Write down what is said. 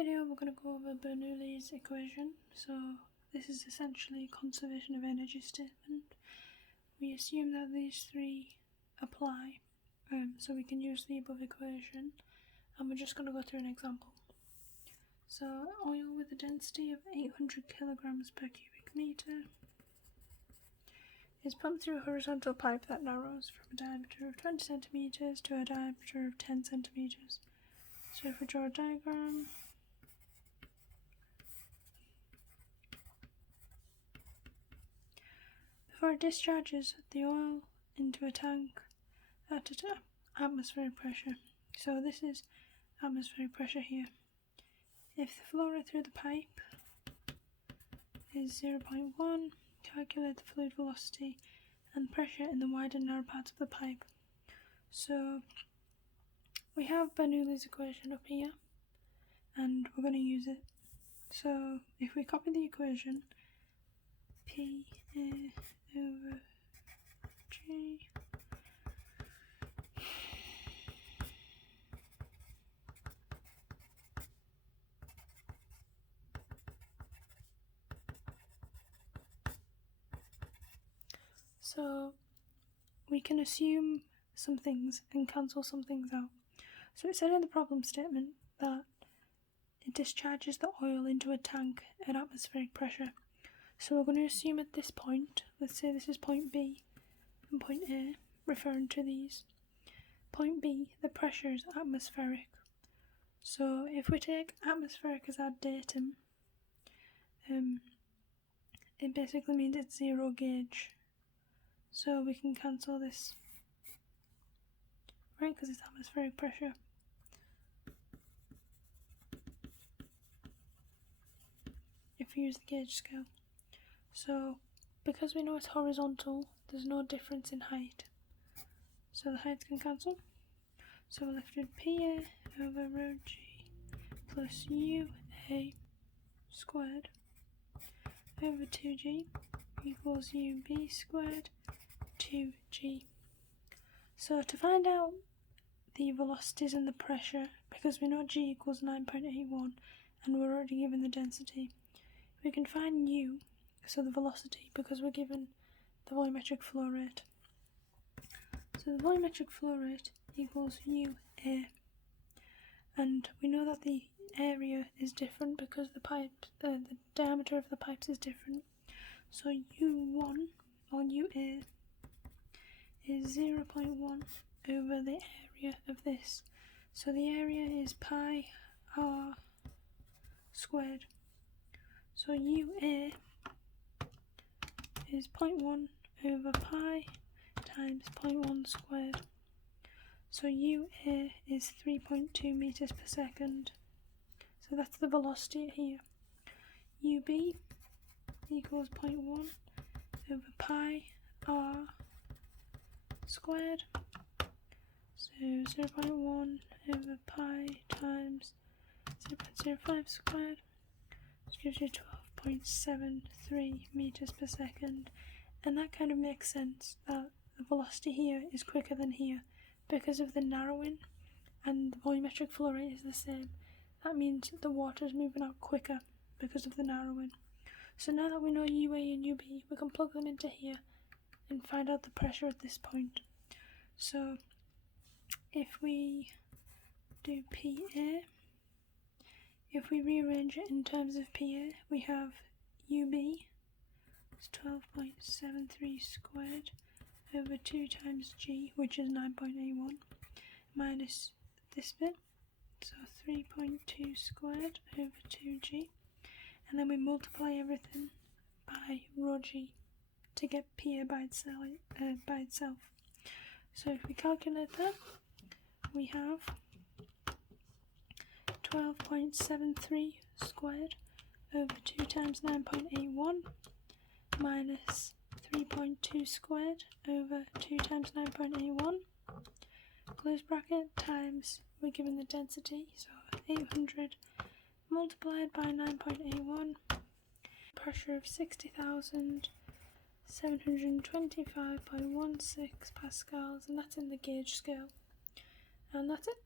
video we're going to go over Bernoulli's equation. So this is essentially a conservation of energy statement. We assume that these three apply, so we can use the above equation, and we're just going to go through an example. So oil with a density of 800 kilograms per cubic meter is pumped through a horizontal pipe that narrows from a diameter of 20 centimeters to a diameter of 10 centimeters. So if we draw a diagram, before it discharges the oil into a tank at atmospheric pressure. So this is atmospheric pressure here. If the flow rate through the pipe is 0.1, calculate the fluid velocity and pressure in the wide and narrow parts of the pipe. So we have Bernoulli's equation up here, and we're going to use it. So if we copy the equation, P A over G so we can assume some things and cancel some things out. So it said in the problem statement that it discharges the oil into a tank at atmospheric pressure. So we're going to assume at this point, let's say this is point B and point A, referring to these. Point B, the pressure is atmospheric. So if we take atmospheric as our datum, it basically means it's zero gauge. So we can cancel this, right, because it's atmospheric pressure. If we use the gauge scale. So because we know it's horizontal, there's no difference in height. So the heights can cancel. So we're left with PA over rho G plus UA squared over 2G equals UB squared 2G. So to find out the velocities and the pressure, because we know G equals 9.81 and we're already given the density, we can find U, so the velocity, because we're given the volumetric flow rate. So the volumetric flow rate equals UA, and we know that the area is different because the diameter of the pipes is different. So U1 or UA is 0.1 over the area of this. So the area is pi r squared. So UA is 0.1 over pi times 0.1 squared. So UA is 3.2 meters per second. So that's the velocity here. UB equals 0.1 over pi r squared. So 0.1 over pi times 0.05 squared, which gives you 12.73 meters per second. And that kind of makes sense that the velocity here is quicker than here because of the narrowing, and the volumetric flow rate is the same. That means the water is moving out quicker because of the narrowing. So now that we know UA and UB, we can plug them into here and find out the pressure at this point. So if we do PA, if we rearrange it in terms of PA, we have UB is 12.73 squared over 2 times G, which is 9.81, minus this bit, so 3.2 squared over 2G, and then we multiply everything by rho G to get PA by itself. So if we calculate that, we have 12.73 squared over 2 times 9.81 minus 3.2 squared over 2 times 9.81, close bracket, times, we're given the density, so 800 multiplied by 9.81, pressure of 60,725.16 pascals, and that's in the gauge scale. And that's it.